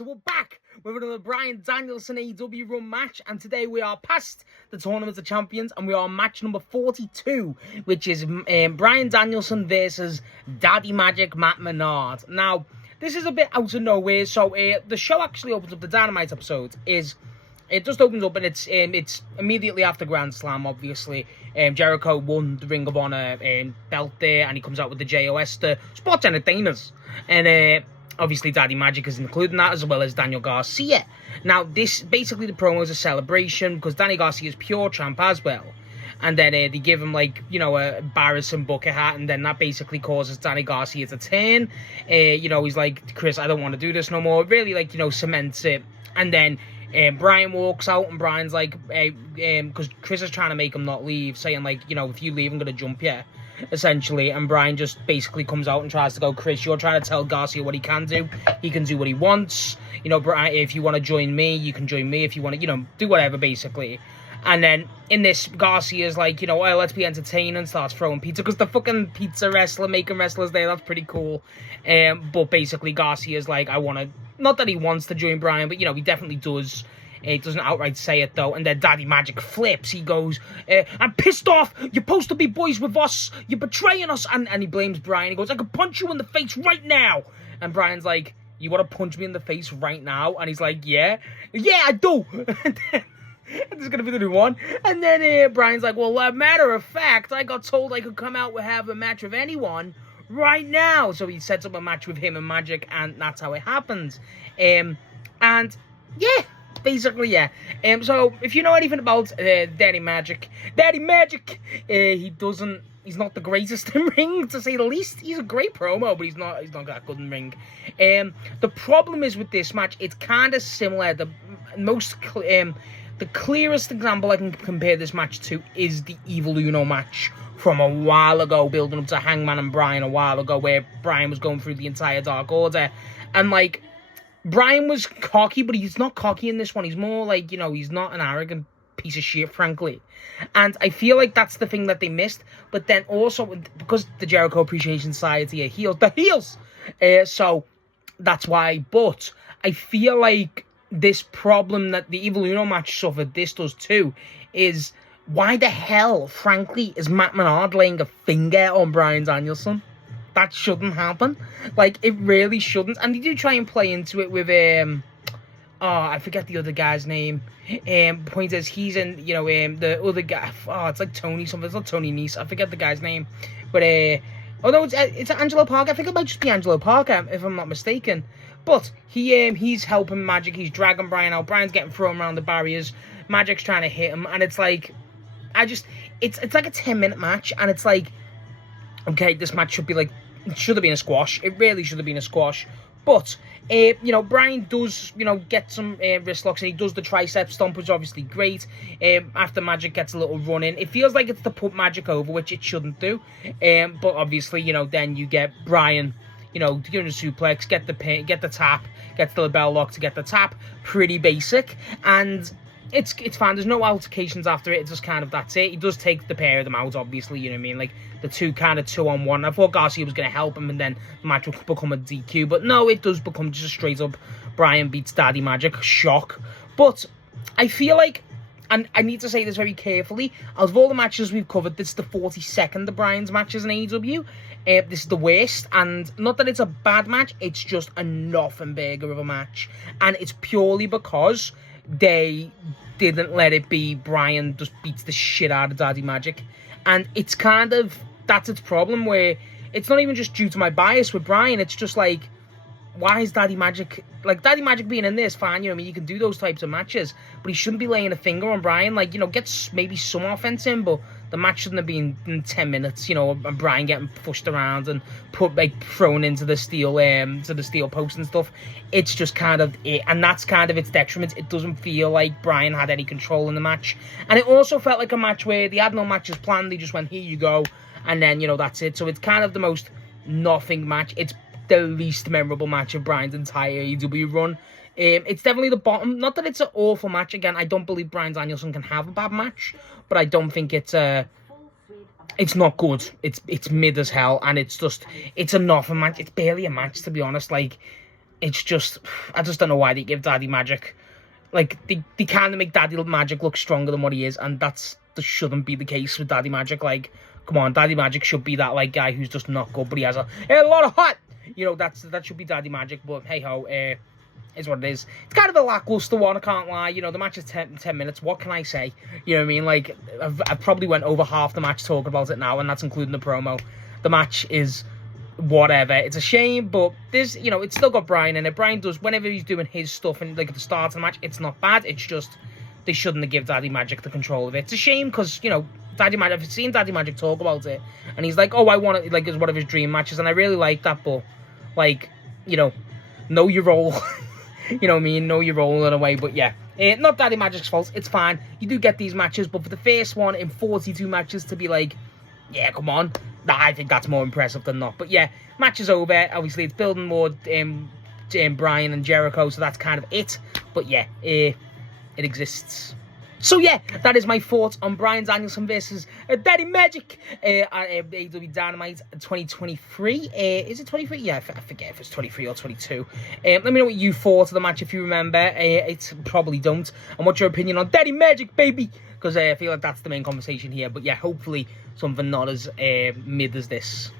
So we're back with another Bryan Danielson AEW run match, and today we are past the Tournament of Champions, and we are on match number 42, which is Bryan Danielson versus Daddy Magic Matt Menard. Now, this is a bit out of nowhere, so the show actually opens up, the Dynamite episode it just opens up, and it's immediately after Grand Slam, obviously. Jericho won the Ring of Honor belt there, and he comes out with the JOS, the Sports Entertainers, and obviously Daddy Magic is including that, as well as Daniel Garcia. Now, this, basically the promo is a celebration, because Danny Garcia is pure champ as well. And then they give him, like, you know, a Barris and bucket hat, and then that basically causes Danny Garcia to turn. You know, he's like, Chris, I don't want to do this no more. Really, like, you know, cements it. And then Bryan walks out, and Bryan's like, because Chris is trying to make him not leave, saying, like, you know, if you leave, I'm going to jump you, essentially. And Bryan just basically comes out and tries to go, Chris, you're trying to tell Garcia what he can do. He can do what he wants. You know, Bryan, if you want to join me, you can join me. If you want to, you know, do whatever, basically. And then in this, Garcia's like, you know, oh, let's be entertaining, and starts throwing pizza, because the fucking pizza wrestler making wrestlers there, that's pretty cool. But basically, Garcia's like, I want to, not that he wants to join Bryan, but, you know, he definitely does. He doesn't outright say it, though. And then Daddy Magic flips. He goes, I'm pissed off. You're supposed to be boys with us. You're betraying us. And he blames Bryan. He goes, I could punch you in the face right now. And Bryan's like, you want to punch me in the face right now? And he's like, yeah, I do. This is going to be the new one. And then Bryan's like, well, matter of fact, I got told I could come out and have a match with anyone right now. So he sets up a match with him and Magic, and that's how it happens. And, yeah, basically, yeah. So, if you know anything about Daddy Magic, he's not the greatest in ring, to say the least. He's a great promo, but he's not that good in ring. The problem is with this match, it's kind of similar. The clearest example I can compare this match to is the Evil Uno match from a while ago, building up to Hangman and Bryan a while ago, where Bryan was going through the entire Dark Order. And, like, Bryan was cocky, but he's not cocky in this one. He's more like, you know, he's not an arrogant piece of shit, frankly. And I feel like that's the thing that they missed. But then also, because the Jericho Appreciation Society are heels. So, that's why. But I feel like this problem that the Evil Uno match suffered, this does too, is why the hell, frankly, is Matt Menard laying a finger on Bryan Danielson? That shouldn't happen. Like, it really shouldn't. And they do try and play into it with, I forget the other guy's name. Point is, he's in, you know, the other guy, it's like Tony something, it's not Tony Nese, I forget the guy's name. But, oh no, it's Angelo Parker. I think it might just be Angelo Parker, if I'm not mistaken. But he's helping Magic. He's dragging Bryan out. Bryan's getting thrown around the barriers. Magic's trying to hit him, and it's like, it's like a 10-minute match, and it's like, okay, this match should have been a squash. It really should have been a squash. But you know, Bryan does, you know, get some wrist locks, and he does the tricep stomp, which is obviously great. After Magic gets a little run in, it feels like it's to put Magic over, which it shouldn't do. But obviously, you know, then you get Bryan, you know, doing a suplex, get the pin, get the tap, gets the label lock to get the tap. Pretty basic, and it's fine. There's no altercations after it. It's just kind of, that's it. He does take the pair of them out, obviously, you know what I mean? Like, the two kind of 2-on-1. I thought Garcia was going to help him, and then the match would become a DQ. But no, it does become just straight up Bryan beats Daddy Magic. Shock. But I feel like, and I need to say this very carefully, out of all the matches we've covered, this is the 42nd of Bryan's matches in AEW. This is the worst, and not that it's a bad match, it's just a nothing burger of a match. And it's purely because they didn't let it be Bryan just beats the shit out of Daddy Magic. And it's kind of, that's its problem, where it's not even just due to my bias with Bryan, it's just like, why is Daddy Magic, like, Daddy Magic being in this, fine, you know what I mean, you can do those types of matches, but he shouldn't be laying a finger on Bryan. Like, you know, get maybe some offense in, but the match shouldn't have been in 10 minutes, you know, and Bryan getting pushed around and thrown into the steel post and stuff. It's just kind of it, and that's kind of its detriment. It doesn't feel like Bryan had any control in the match, and it also felt like a match where they had no matches planned. They just went, here you go, and then, you know, that's it. So it's kind of the most nothing match. It's the least memorable match of Bryan's entire AEW run. It's definitely the bottom. Not that it's an awful match. Again, I don't believe Bryan Danielson can have a bad match, but I don't think it's not good. It's mid as hell, and it's a nothing match. It's barely a match, to be honest. Like, it's just, I just don't know why they give Daddy Magic. Like, they kind of make Daddy Magic look stronger than what he is, and that shouldn't be the case with Daddy Magic. Like, come on, Daddy Magic should be that, like, guy who's just not good, but he has a lot of heart. You know, that should be Daddy Magic, but hey-ho, is what it is. It's kind of a lackluster one, I can't lie. You know, the match is 10 minutes. What can I say? You know what I mean? Like, I've probably went over half the match talking about it now, and that's including the promo. The match is whatever. It's a shame, but there's, you know, it's still got Bryan in it. Bryan does, whenever he's doing his stuff, and like at the start of the match, it's not bad. It's just, they shouldn't have given Daddy Magic the control of it. It's a shame, because, you know, Daddy Magic, I've seen Daddy Magic talk about it, and he's like, oh, I want it, like, it's one of his dream matches, and I really like that, but, like, you know your role. You know what I mean? Know your role in a way, but yeah. Not Daddy Magic's fault, it's fine. You do get these matches, but for the first one in 42 matches to be like, yeah, come on. Nah, I think that's more impressive than not. But yeah, match is over. Obviously, it's building more Bryan and Jericho, so that's kind of it. But yeah, it exists. So yeah, that is my thoughts on Bryan Danielson versus Daddy Magic at AEW Dynamite 2023. Is it 23? Yeah, I forget if it's 23 or 22. Let me know what you thought of the match if you remember. It probably don't. And what's your opinion on Daddy Magic, baby? Because I feel like that's the main conversation here. But yeah, hopefully something not as mid as this.